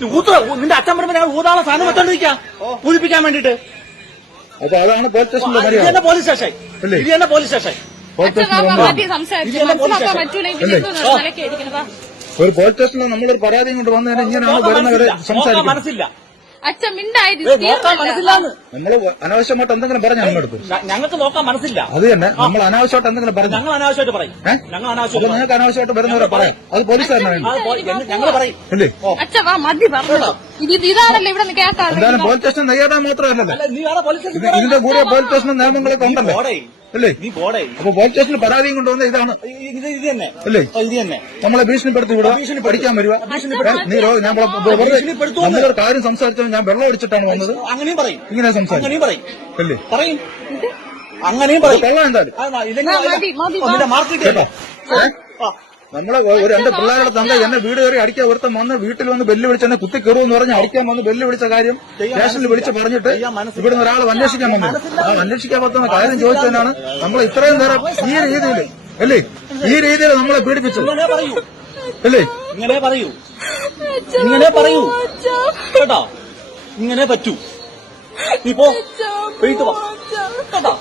നിന്റെ അച്ഛൻ പറയുമ്പോ ഞങ്ങൾ ഊതാളെ സാധനം വെച്ചോണ്ടിരിക്കാം പൂജിപ്പിക്കാൻ വേണ്ടിട്ട്. അപ്പൊ അതാണ് പോലീസ് സ്റ്റേഷനിലെ ഇത് തന്നെ പോലീസ് സ്റ്റേഷൻ, ഇത് തന്നെ പോലീസ് സ്റ്റേഷൻ. ഒരു പോലീസ് സ്റ്റേഷനിൽ നമ്മളൊരു പരാതിയും കൊണ്ട് വന്നതിന് ഇങ്ങനെയാണ് വരുന്നവരെ സംസാരിക്കുന്നത്. മനസ്സില്ല, നമ്മള് അനാവശ്യമായിട്ട് എന്തെങ്കിലും പറഞ്ഞു നമ്മളെടുത്തു. ഞങ്ങൾക്ക് നോക്കാൻ മനസ്സില്ല. അത് തന്നെ നമ്മൾ അനാവശ്യമായിട്ട് എന്തെങ്കിലും പറഞ്ഞു. ഞങ്ങൾ അനാവശ്യമായിട്ട് പറയും. അപ്പൊ നിങ്ങൾക്ക് അനാവശ്യമായിട്ട് വരുന്നവരെ പറയാം. അത് പോലീസുകാരനാണ് ഞങ്ങൾ പറയും. അല്ലേ ഇതാണല്ലോ ഇവിടെ എന്തായാലും പോലീസ് സ്റ്റേഷൻ നെയ്യാടാൻ മാത്രമല്ലല്ലോ, ഇതിന്റെ കൂടെ പോലീസ് സ്റ്റേഷൻ നിയമങ്ങളൊക്കെ ഉണ്ടല്ലോ അല്ലേ. അപ്പൊ പോലീസ് സ്റ്റേഷനിൽ പരാതിയും കൊണ്ടുവന്ന ഇതാണ് അല്ലേ. നമ്മളെ ഭീഷണിപ്പെടുത്തി വിടുക, പഠിക്കാൻ വരിക. നമ്മളൊരു കാര്യം സംസാരിച്ചാൽ ഞാൻ വെള്ളം അടിച്ചിട്ടാണ് വന്നത്, അങ്ങനെയും പറയും. ഇങ്ങനെ സംസാരിക്കും അല്ലേ. പറയും, അങ്ങനെയും പറയും. കൊള്ളാം എന്തായാലും കേട്ടോ. നമ്മളെ രണ്ട് പിള്ളേരുടെ തന്ത എന്നെ വീട് കയറി അടിക്കാൻ ഒരുത്തം വന്ന് വീട്ടിൽ വന്ന് ബെല്ല് വിളിച്ച് എന്നെ കുത്തി കയറുമെന്ന് പറഞ്ഞ് അടിക്കാൻ വന്ന് ബെല്ല് വിളിച്ച കാര്യം സ്റ്റേഷനിൽ വിളിച്ച് പറഞ്ഞിട്ട് ഇവിടുന്ന് ഒരാൾ അന്വേഷിക്കാൻ വന്നു. ആ അന്വേഷിക്കാൻ പറ്റുന്ന കാര്യം ചോദിച്ചതിനാണ് നമ്മൾ ഇത്രയും നേരം ഈ രീതിയിൽ അല്ലേ, ഈ രീതിയിൽ നമ്മളെ പീഡിപ്പിച്ചത് അല്ലേ. ഇങ്ങനെ പറയൂ, ഇങ്ങനെ പറയൂ കേട്ടോ, ഇങ്ങനെ പറ്റൂ. ഇപ്പോ കേട്ടോ